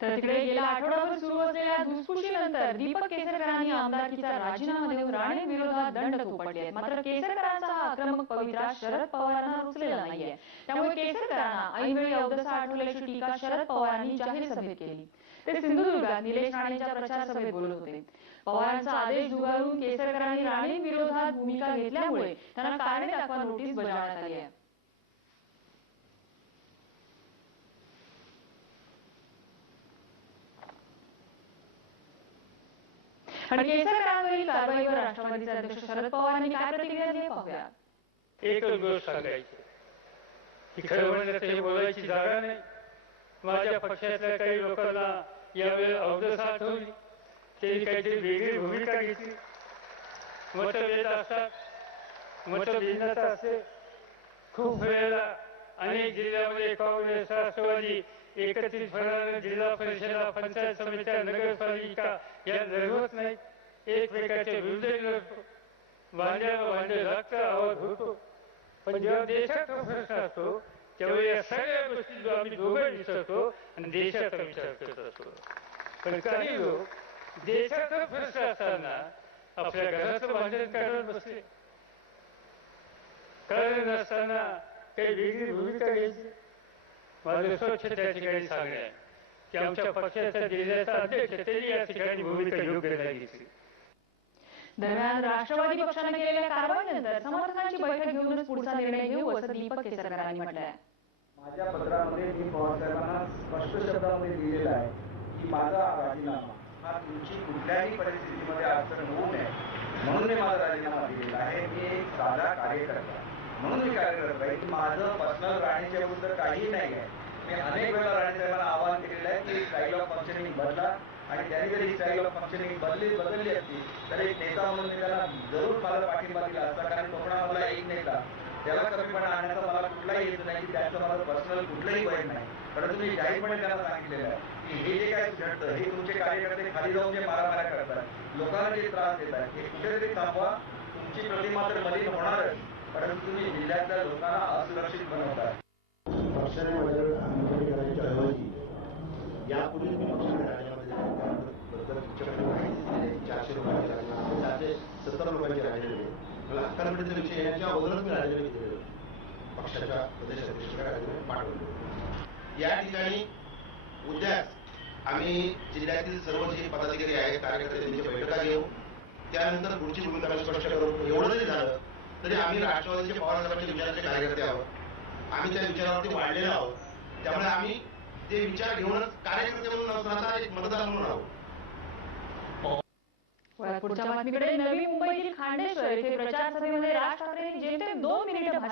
तर तिकडे गेल्या आठवडाभर सुरू असलेल्या धुसफुशीनंतर दीपक केसरकरांनी आमदारकीचा राजीनामा देऊन राणे विरोधात दंड आहेत. मात्र केसरकरांचा हा आक्रमक पवित्रा शरद पवारांना रुचलेला नाहीये. त्यामुळे केसरकरांना ऐनवेळी अवदसा आठवल्याची टीका शरद पवारांनी जाहीर सभेत केली. ते सिंधुदुर्गात निलेश राणेंच्या प्रचार सभेत बोलत होते. पवारांचा आदेश झुगारून केसरकरांनी राणे विरोधात भूमिका घेतल्यामुळे त्यांना कारणे दाखवा नोटीस बजावण्यात आली आहे. आणि केसरकरांवरील कारवाईवर राष्ट्रवादीचे अध्यक्ष शरद पवारांनी काय प्रतिक्रिया दिली पाहूया? एकच गोष्ट सांगायची. की खरं हे बोलायची जागा नाही. माझ्या पक्षातल्या काही लोकांना यावेळी अवदस आठवली त्यांनी काहीतरी वेगळी भूमिका घेतली. मतभेद असतात. मतभिन्नता असते. खूप वेळेला अनेक जिल्ह्यामध्ये काँग्रेस राष्ट्रवादी एकत्रितपणाने जिल्हा परिषदा पंचायत समित्या नगरपालिका या लढवत नाहीत एकमेकाच्या विरुद्ध लढतो. भांड्याला भांडे लागतं आवाज होतो. पण जेव्हा देशाचा प्रश्न असतो त्यावेळी या सगळ्या गोष्टी जो आम्ही दोघं विसरतो आणि देशाचा विचार करत असतो. पण काही लोक देशाचा प्रश्न असताना आपल्या घराचं भांडण करत बसले. कळलं नसताना काही वेगळी भूमिका घ्यायची माझं स्वच्छ त्या ठिकाणी सांगणे आहे की आमच्या पक्षाचा जिल्ह्याचा अध्यक्ष त्यांनी या ठिकाणी भूमिका योग्य नाही दरम्यान राष्ट्रवादी पक्षाने केलेल्या कारवाईनंतर समर्थकांची बैठक घेऊनच पुढचा निर्णय घेऊ असं दीपक केसरकरांनी म्हटलंय. माझ्या पत्रामध्ये मी पवारसाहेबांना स्पष्ट शब्दामध्ये लिहिलेलं आहे की माझा राजीनामा हा तुमची कुठल्याही परिस्थितीमध्ये अडचण होऊ नये. म्हणून मी माझा राजीनामा दिलेला आहे. मी एक साधा कार्यकर्ता. म्हणून मी कार्यकर्ता आहे की माझं पर्सनल राहण्याच्या विरुद्ध काहीही नाही आहे. मी अनेक वेळा राणेसाहेबांना आवाहन केलेलं आहे की स्टाईल ऑफ फंक्शनिंग बदला आणि त्यांनी जरी स्टाईल ऑफ फंक्शनिंग बदली बदलली असती तरी नेता म्हणून मी त्याला जरूर मला पाठिंबा दिला असता कारण कोकणा मला एक नेता. त्याला कमीपणा आणण्याचा मला कुठलाही येत नाही की त्याचं मला पर्सनल कुठलंही वय नाही. परंतु मी जाहीरपणे त्यांना सांगितलेलं आहे की हे जे काय घडतं हे तुमचे कार्यकर्ते खाली जाऊन जे मारामाऱ्या करतात लोकांना जे त्रास देतात हे कुठेतरी थांबवा. तुमची प्रतिमा तर मलिन होणारच. परंतु तुम्ही जिल्ह्यातल्या लोकांना असुरक्षित बनवतात पक्षाने बदल आंदोलन करायच्या ऐवजी यापूर्वी मी पक्षाने राजीनामा चारशे रुपयाचे राजीनामे चारशे सत्तर रुपयाचे राजीनामे मला हक्कांबद्दल विषय यांच्या अगोदरच मी राजीनामे दिलेले पक्षाच्या प्रदेश अध्यक्षाकडे राजीनामे पाठवले या ठिकाणी उद्याच आम्ही जिल्ह्यातील सर्व जे पदाधिकारी आहेत कार्यकर्ते त्यांची बैठका घेऊ. त्यानंतर पुढची भूमिका स्पष्ट करू. एवढं जरी झालं तरी आम्ही राष्ट्रवादीचे पवारसाहेबांच्या विचाराचे कार्यकर्ते आहोत. आम्ही त्या विचारावरती वाढलेलो आहोत. त्यामुळे आम्ही ते विचार घेऊनच कार्यकर्ते म्हणून न राहता एक मतदार म्हणून आहोत. पुढच्या बातमीकडे नवी मुंबईतील खांडेश्वर येथे प्रचार सभेमध्ये राज ठाकरेंनी जेमतेम दोन मिनिटं